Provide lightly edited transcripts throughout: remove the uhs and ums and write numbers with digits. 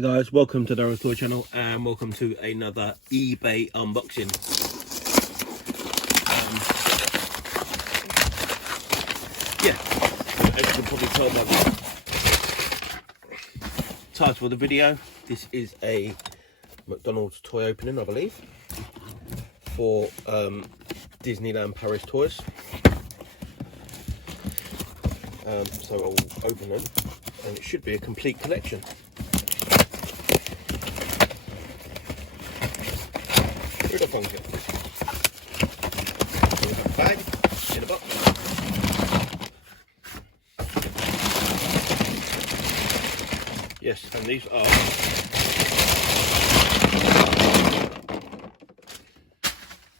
Hi guys, welcome to Darren's Toy Channel and welcome to another eBay unboxing. As you can probably tell by the title of the video, this is a McDonald's toy opening, I believe, for Disneyland Paris toys. So I'll open them and it should be a complete collection. Where'd I find it? We have a bag in a box. Yes, and these are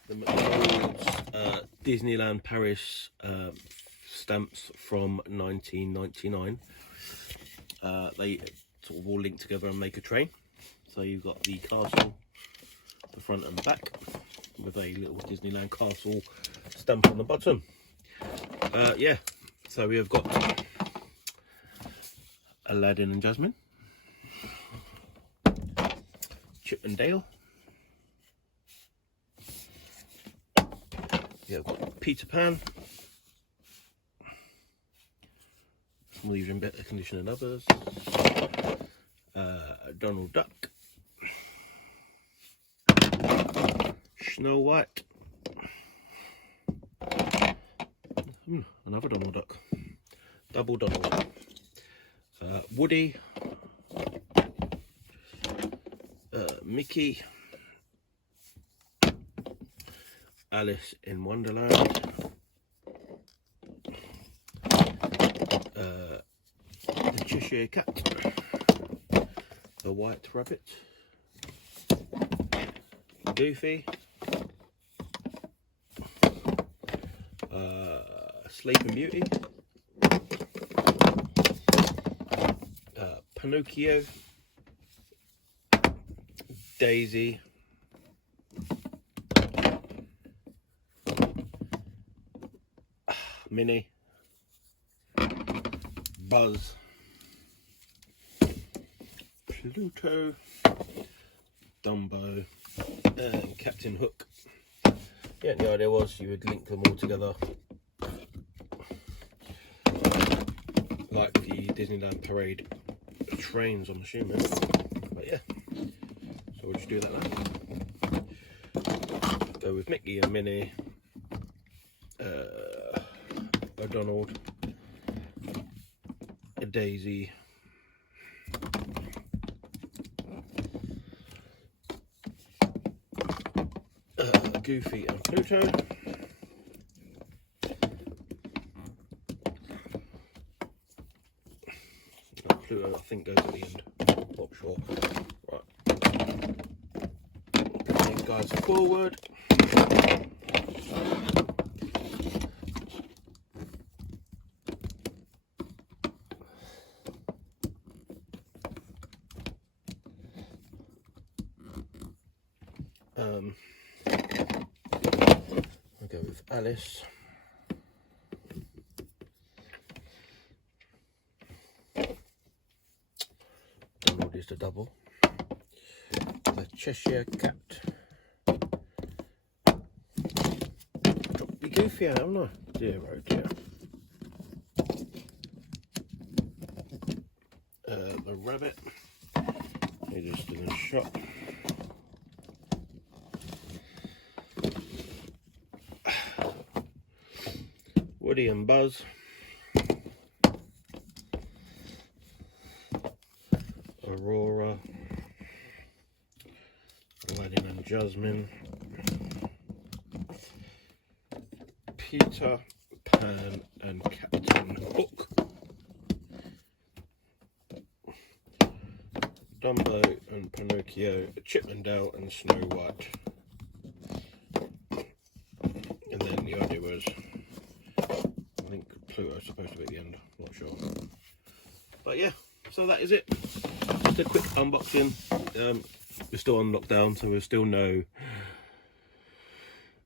the McDonald's Disneyland Paris stamps from 1999. They sort of all link together and make a train. So you've got the castle, the front and back, with a little Disneyland castle stamp on the bottom. So we have got Aladdin and Jasmine, Chip and Dale, we've got Peter Pan. Some of these are in better condition than others. Donald Duck, Snow White, another Donald Duck, double Donald, Woody, Mickey, Alice in Wonderland, the Cheshire Cat, the White Rabbit, Goofy, Sleeping Beauty, Pinocchio, Daisy, Minnie, Buzz, Pluto, Dumbo, and Captain Hook. Yeah, the idea was you would link them all together like the Disneyland Parade trains, I'm assuming. But yeah, so we'll just do that now. Go with Mickey and Minnie, a Donald, a Daisy, Goofy and Pluto, Pluto I think goes at the end, not sure. Right, put these guys forward. I'll go with Alice. Donald is the double. The Cheshire Cat. Drop the Goofy out, haven't I? Dear oh dear. The Rabbit. He just in a shop. Woody and Buzz, Aurora, Aladdin and Jasmine, Peter Pan and Captain Hook, Dumbo and Pinocchio, Chip and Dale and Snow White. And then the idea was, I think Pluto's supposed to be at the end, not sure. But yeah, so that is it. Just a quick unboxing. We're still on lockdown, so there's still no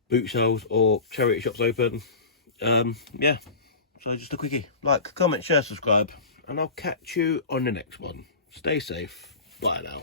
boot sales or charity shops open. Yeah, so just a quickie. Like, comment, share, subscribe, and I'll catch you on the next one. Stay safe. Bye now.